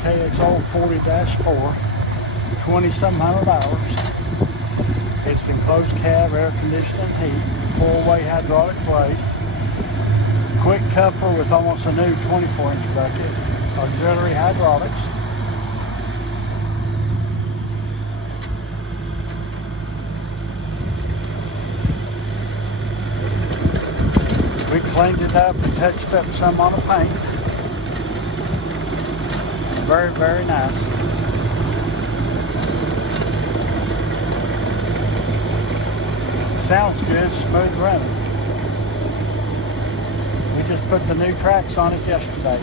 KX040-4, 20-some hundred hours. It's enclosed cab, air conditioning, heat, 4-way hydraulic blade, quick coupler with almost a new 24-inch bucket, auxiliary hydraulics. We cleaned it up and touched up some on the paint. Very, very nice. Sounds good, smooth running. We just put the new tracks on it yesterday.